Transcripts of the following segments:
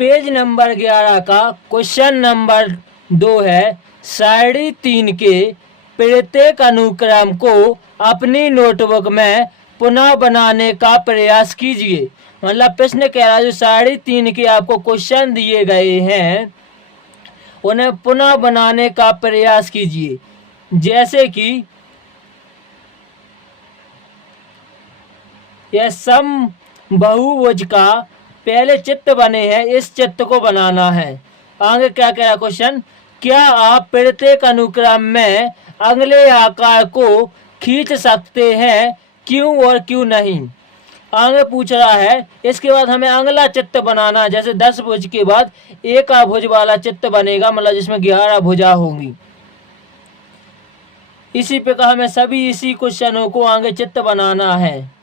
Page number 11 का question number 2 है। सारणी 3 के प्रत्येक अनुक्रम को अपनी नोटबुक में पुनः बनाने का प्रयास कीजिए। मतलब प्रश्न कह रहा है जो सारणी 3 के आपको क्वेश्चन दिए गए हैं उन्हें पुनः बनाने का प्रयास कीजिए। जैसे कि यह समबहुभुज का पहले चित्र बने हैं, इस चित्र को बनाना है। आगे क्या कह रहा क्वेश्चन, क्या आप प्रत्येक अनुक्रम में अगले आकार को खींच सकते हैं, क्यों और क्यों नहीं। आगे पूछ रहा है इसके बाद हमें अगला चित्र बनाना है। जैसे 10 भुज के बाद एक भुज वाला चित्र बनेगा, मतलब जिसमें 11 भुजा होंगी। इसी प्रकार हमें सभी इसी क्वेश्चनों को आगे चित्र बनाना है।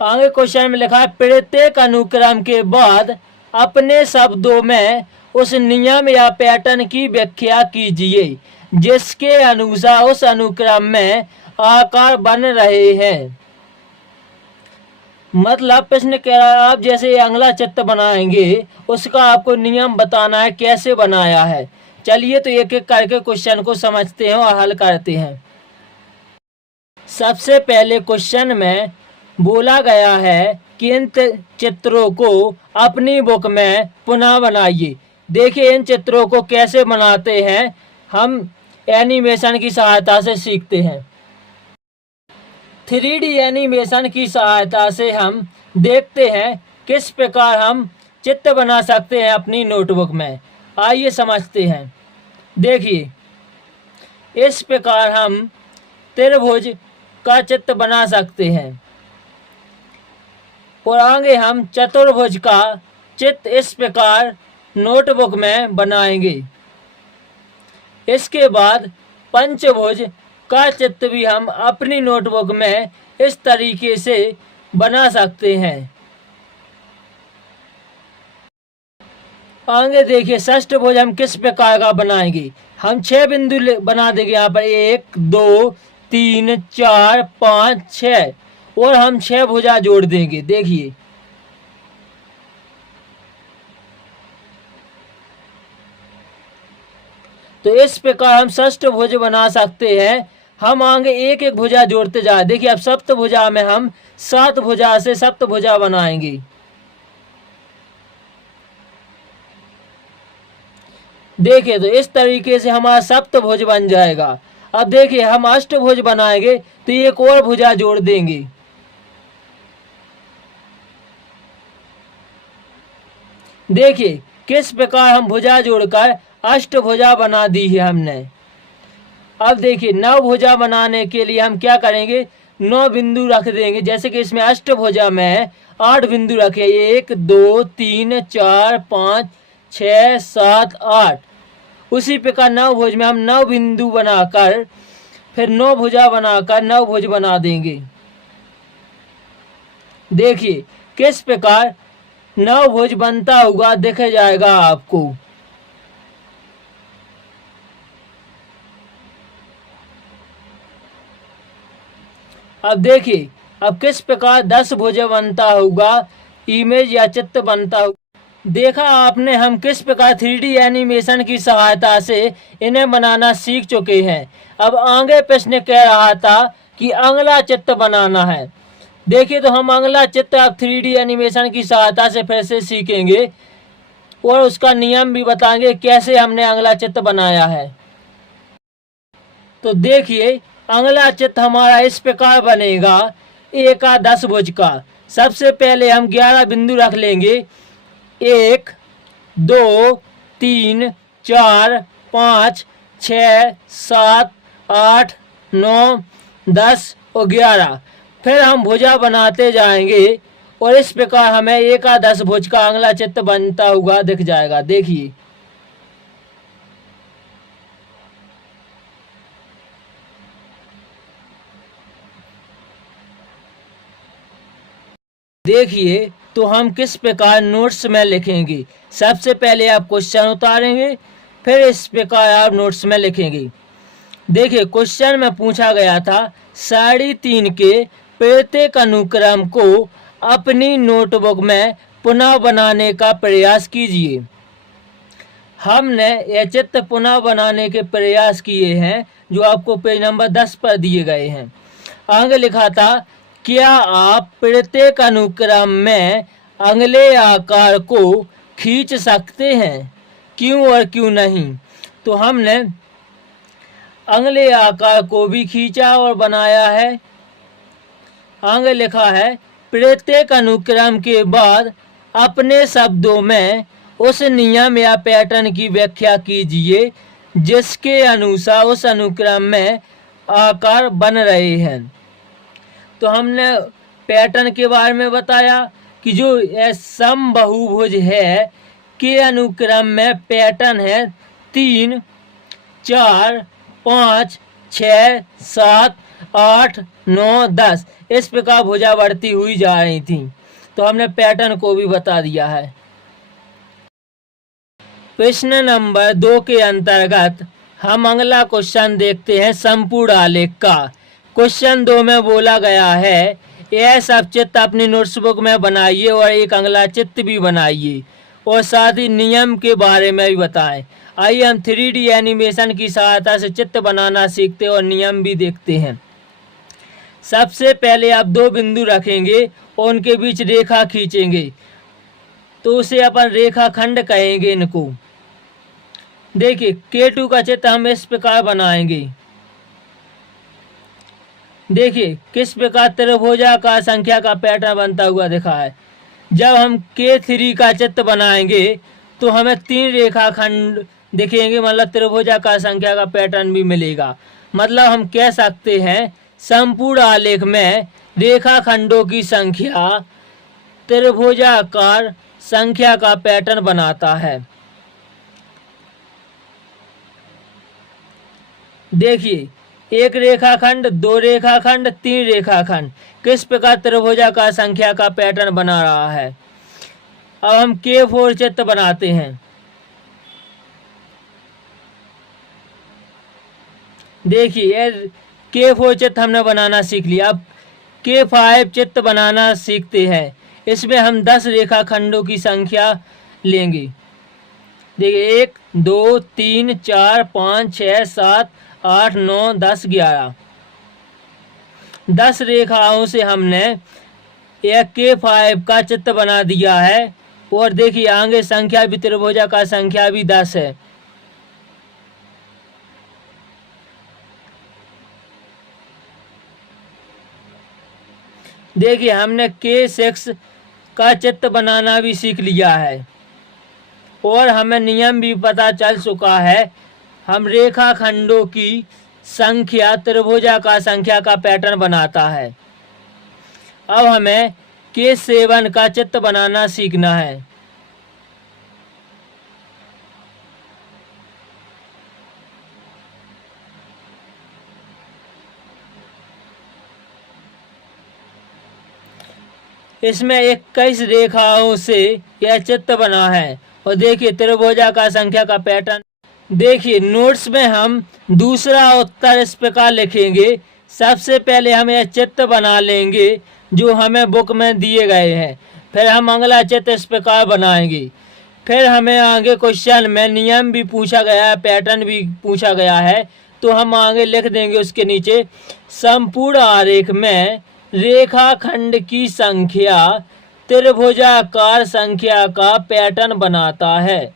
आगे क्वेश्चन में लिखा है प्रत्येक अनुक्रम के बाद अपने शब्दों में उस नियम या पैटर्न की व्याख्या कीजिए जिसके अनुसार उस अनुक्रम में आकार बन रहे हैं। मतलब प्रश्न कह रहा है आप जैसे अगला चित्र बनाएंगे उसका आपको नियम बताना है कैसे बनाया है। चलिए तो एक एक करके क्वेश्चन को समझते हैं और हल करते हैं। सबसे पहले क्वेश्चन में बोला गया है कि इन चित्रों को अपनी बुक में पुनः बनाइए। देखिए इन चित्रों को कैसे बनाते हैं, हम एनिमेशन की सहायता से सीखते हैं। 3D एनिमेशन की सहायता से हम देखते हैं किस प्रकार हम चित्र बना सकते हैं अपनी नोटबुक में। आइए समझते हैं। देखिए इस प्रकार हम त्रिभुज का चित्र बना सकते हैं और आगे हम चतुर्भुज का चित्र इस प्रकार नोटबुक में बनाएंगे। इसके बाद पंचभुज का चित्र भी हम अपनी नोटबुक में इस तरीके से बना सकते हैं। आगे देखिए षष्ठभुज हम किस प्रकार का बनाएंगे। हम 6 बिंदु बना देंगे यहाँ पर 1 2 3 4 5 6 और हम 6 भुजा जोड़ देंगे। देखिए तो इस प्रकार हम षष्ठभुज बना सकते हैं। हम आगे एक एक भुजा जोड़ते जाए। देखिए अब सप्तभुजा में हम 7 भुजा से सप्तभुजा बनाएंगे। देखिए तो इस तरीके से हमारा सप्तभुज बन जाएगा। अब देखिए हम अष्टभुज बनाएंगे तो एक और भुजा जोड़ देंगे। देखिए किस प्रकार हम भुजा जोड़कर अष्टभुजा बना दी है हमने। अब देखिए 9 भुजा बनाने के लिए हम क्या करेंगे, 9 बिंदु रख देंगे। जैसे कि इसमें अष्टभुजा में 8 बिंदु रखे, 1 2 3 4 5 6 7 8। उसी प्रकार 9 भुज में हम 9 बिंदु बनाकर फिर 9 भुजा बनाकर 9 भुज बना देंगे। देखिए किस प्रकार 9 भुज बनता हुआ दिख जाएगा आपको। अब देखिए अब किस प्रकार 10 भुज बनता होगा, इमेज या चित्र बनता होगा। देखा आपने हम किस प्रकार 3D एनिमेशन की सहायता से इन्हें बनाना सीख चुके हैं। अब आगे प्रश्न कह रहा था कि अगला चित्र बनाना है। देखिए तो हम अगला चित्र अब 3D एनिमेशन की सहायता से फिर से सीखेंगे और उसका नियम भी बताएंगे कैसे हमने अगला चित्र बनाया है। तो देखिए अगला चित्र हमारा इस प्रकार बनेगा, एक 10 भुज का। सबसे पहले हम 11 बिंदु रख लेंगे, 1 2 3 4 5 6 7 8 9 10 और 11। फिर हम भुजा बनाते जाएंगे और इस प्रकार हमें एक 10 भुज का अगला चित्र बनता हुआ दिख जाएगा। देखिए देखिए तो हम किस प्रकार नोट्स में लिखेंगे। सबसे पहले आप क्वेश्चन उतारेंगे, फिर इस प्रकार आप नोट्स में लिखेंगे। देखिए क्वेश्चन में पूछा गया था सारणी 3 के प्रत्येक अनुक्रम को अपनी नोटबुक में पुनः बनाने का प्रयास कीजिए। हमने यह चित्र पुनः बनाने के प्रयास किए हैं जो आपको पेज नंबर 10 पर दिए गए हैं। आगे लिखा था, क्या आप प्रत्येक अनुक्रम में अगले आकार को खींच सकते हैं, क्यों और क्यों नहीं। तो हमने अगले आकार को भी खींचा और बनाया है। आगे लिखा है, प्रत्येक अनुक्रम के बाद अपने शब्दों में उस नियम या पैटर्न की व्याख्या कीजिए जिसके अनुसार उस अनुक्रम में आकार बन रहे हैं। तो हमने पैटर्न के बारे में बताया कि जो यह समबाहुभुज है के अनुक्रम में पैटर्न है 3, 4, 5, 6, 7, 8, 9, 10। इस प्रकार भुजा बढ़ती हुई जा रही थी। तो हमने पैटर्न को भी बता दिया है। प्रश्न नंबर 2 के अंतर्गत हम अगला क्वेश्चन देखते हैं संपूर्ण आलेख का। क्वेश्चन 2 में बोला गया है, यह सब चित्र अपनी नोट्सबुक में बनाइए और एक अगला चित्र भी बनाइए और साथ ही नियम के बारे में भी बताएं। आइए हम 3D एनिमेशन की सहायता से चित्र बनाना सीखते और नियम भी देखते हैं। सबसे पहले आप 2 बिंदु रखेंगे और उनके बीच रेखा खींचेंगे, तो उसे अपन रेखाखंड कहेंगे इनको। देखिए K2 का चित्र हम इस प्रकार बनाएंगे। देखिए किस प्रकार त्रिभुजाकार संख्या का पैटर्न बनता हुआ दिखा है। जब हम K3 का चित्र बनाएंगे तो हमें 3 रेखाखंड दिखेंगे, मतलब त्रिभुजाकार संख्या का पैटर्न भी मिलेगा। मतलब हम कह सकते हैं संपूर्ण आलेख में रेखाखंडों की संख्या त्रिभुजाकार संख्या का पैटर्न बनाता है। देखिए 1 रेखाखंड, 2 रेखाखंड, 3 रेखाखंड किस प्रकार त्रिभुजाकार संख्या का पैटर्न बना रहा है। अब हम K4 चित्र बनाते हैं। देखिए K4 चित्र हमने बनाना सीख लिया। अब K5 चित्र बनाना सीखते हैं। इसमें हम 10 रेखाखंडों की संख्या लेंगे। देखिए 1, 2, 3, 4, 5, 6, 7, 8, 9, 10, 11। 10 रेखाओं से हमने यह K5 का चित्र बना दिया है। और देखिए आगे संख्या भी त्रिभुजाकार संख्या भी 10 है। देखिए हमने K6 का चित्र बनाना भी सीख लिया है और हमें नियम भी पता चल चुका है। हम रेखाखंडों की संख्या त्रिभुजाकार संख्या का पैटर्न बनाता है। अब हमें K7 का चित्र बनाना सीखना है। इसमें 21 रेखाओं से यह चित्र बना है। और देखिए त्रिभुजाकार संख्या का पैटर्न। देखिए नोट्स में हम दूसरा उत्तर इस प्रकार लिखेंगे। सबसे पहले हम यह चित्र बना लेंगे जो हमें बुक में दिए गए हैं। फिर हम अगला चित्र इस प्रकार बनाएंगे। फिर हमें आगे क्वेश्चन में नियम भी पूछा गया है, पैटर्न भी पूछा गया है, तो हम आगे लिख देंगे उसके नीचे संपूर्ण आरेख में रेखाखंड की संख्या त्रिभुजाकार संख्या का पैटर्न बनाता है।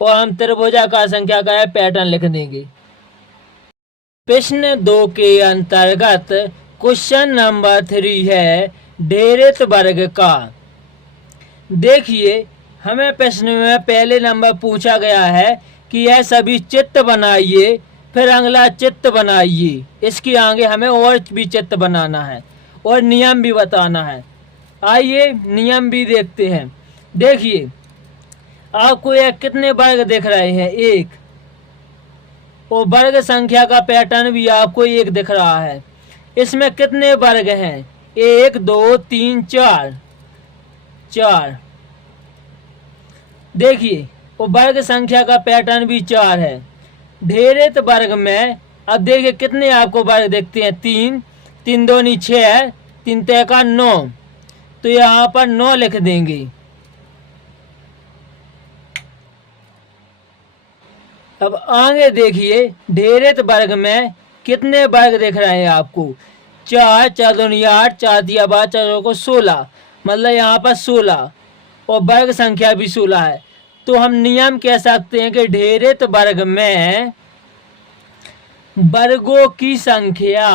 और हम त्रिभुजाकार संख्या का पैटर्न लिख देंगे। प्रश्न 2 के अंतर्गत क्वेश्चन नंबर 3 है ढेरित वर्ग का। देखिए हमें प्रश्न में पहले नंबर पूछा गया है कि यह सभी चित्र बनाइए, फिर अगला चित्र बनाइए। इसके आगे हमें और भी चित्र बनाना है और नियम भी बताना है। आइए नियम भी देखते हैं। देखिए आपको यह कितने वर्ग दिख रहे हैं, 1। और वर्ग संख्या का पैटर्न भी आपको 1 दिख रहा है। इसमें कितने वर्ग हैं, 1, 2, 3, 4। देखिए और वर्ग संख्या का पैटर्न भी 4 है। ढेरित वर्ग में अब देखिए कितने आपको वर्ग दिखते हैं, 3, 3 दूनी 6, 3 3 का 9, तो यहाँ पर 9 लिख देंगे। अब आगे देखिए ढेरित वर्ग में कितने वर्ग दिख रहे हैं आपको, 4 4 दूनी 8, 4 दिया 12, 4 को 16, मतलब यहाँ पर 16 और वर्ग संख्या भी 16 है। तो हम नियम कह सकते हैं कि ढेरित वर्ग में वर्गों की संख्या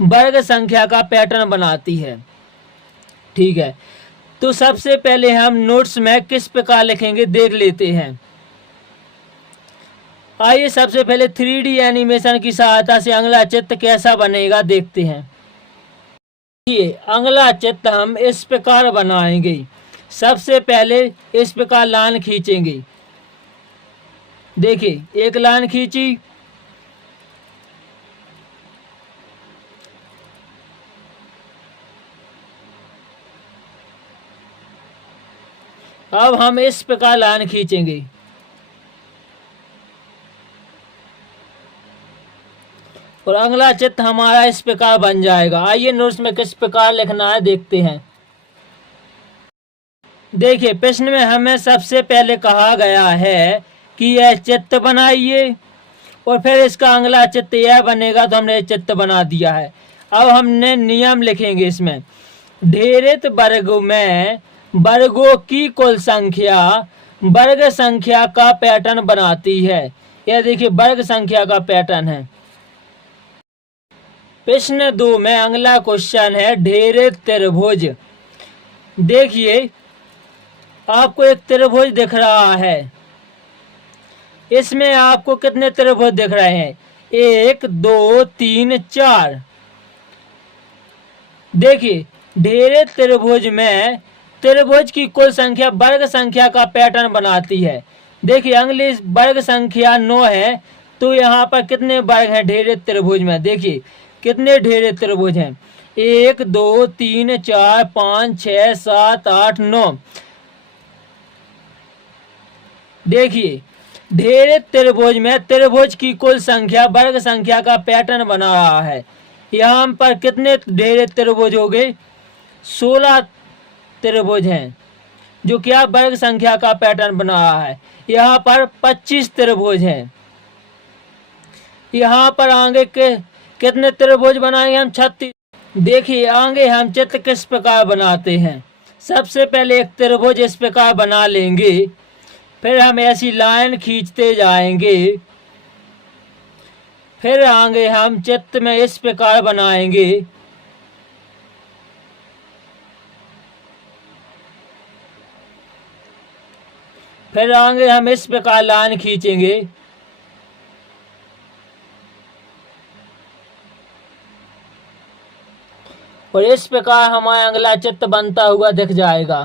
वर्ग संख्या का पैटर्न बनाती है। ठीक है, तो सबसे पहले हम नोट्स में किस प्रकार लिखेंगे देख लेते हैं। आइए सबसे पहले 3D एनिमेशन की सहायता से अगला चित्र कैसा बनेगा देखते हैं। ये अगला चित्र हम इस प्रकार बनाएंगे। सबसे पहले इस प्रकार लाइन खींचेंगे। देखिए एक लाइन खींची, अब हम इस प्रकार लाइन खींचेंगे और अगला चित्र हमारा इस प्रकार बन जाएगा। आइए नोट्स में किस प्रकार लिखना है देखते हैं। देखिए प्रश्न में हमें सबसे पहले कहा गया है कि यह चित्र बनाइए और फिर इसका अगला चित्र यह बनेगा, तो हमने चित्र बना दिया है। अब हमने नियम लिखेंगे इसमें। ढेरित वर्गों में वर्गों की कुल संख्या वर्ग संख्या का पैटर्न बनाती है। यह देखिए वर्ग संख्या का पैटर्न है। प्रश्न 2 में अगला क्वेश्चन है ढेरित त्रिभुज। देखिए आपको एक त्रिभुज दिख रहा है, इसमें आपको कितने त्रिभुज दिख रहे हैं, 1 2 3 4। देखिए ढेरित त्रिभुज में त्रिभुज की कुल संख्या वर्ग संख्या का पैटर्न बनाती है। देखिए अगली वर्ग संख्या 9 है, तो यहाँ पर कितने वर्ग हैं ढेरित त्रिभुज में। देखिए कितने ढेरित त्रिभुज हैं, 1 2 3 4 5 6 7 8 9। देखिए ढेरित त्रिभुज में त्रिभुज की कुल संख्या वर्ग संख्या का पैटर्न बना रहा है। यहाँ पर कितने ढेरित त्रिभुज हो गए, 16 त्रिभुज हैं जो क्या वर्ग संख्या का पैटर्न बना रहा है। यहाँ पर 25 त्रिभुज हैं। यहाँ पर आगे के कितने त्रिभुज बनाएंगे हम, 36। देखिए आगे हम चित्र किस प्रकार बनाते हैं। सबसे पहले एक त्रिभुज इस प्रकार बना लेंगे, फिर हम ऐसी लाइन खींचते जाएंगे, फिर आगे हम चित्र में इस प्रकार बनाएंगे। फिर आगे हम इस प्रकार लाइन खींचेंगे और इस प्रकार हमारा अगला चित्र बनता हुआ दिख जाएगा।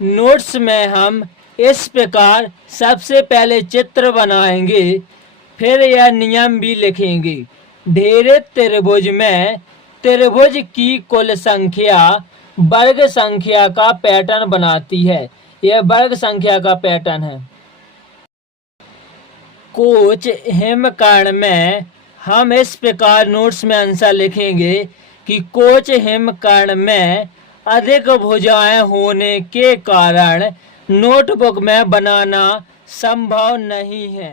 नोट्स में हम इस प्रकार सबसे पहले चित्र बनाएंगे, फिर यह नियम भी लिखेंगे। ढेरित त्रिभुज में त्रिभुज की कुल संख्या वर्ग संख्या का पैटर्न बनाती है। यह वर्ग संख्या का पैटर्न है। कुछ हिमकर्ण में हम इस प्रकार नोट्स में आंसर लिखेंगे कि कुछ हिमकर्ण में अधिक भुजाएं होने के कारण नोटबुक में बनाना संभव नहीं है।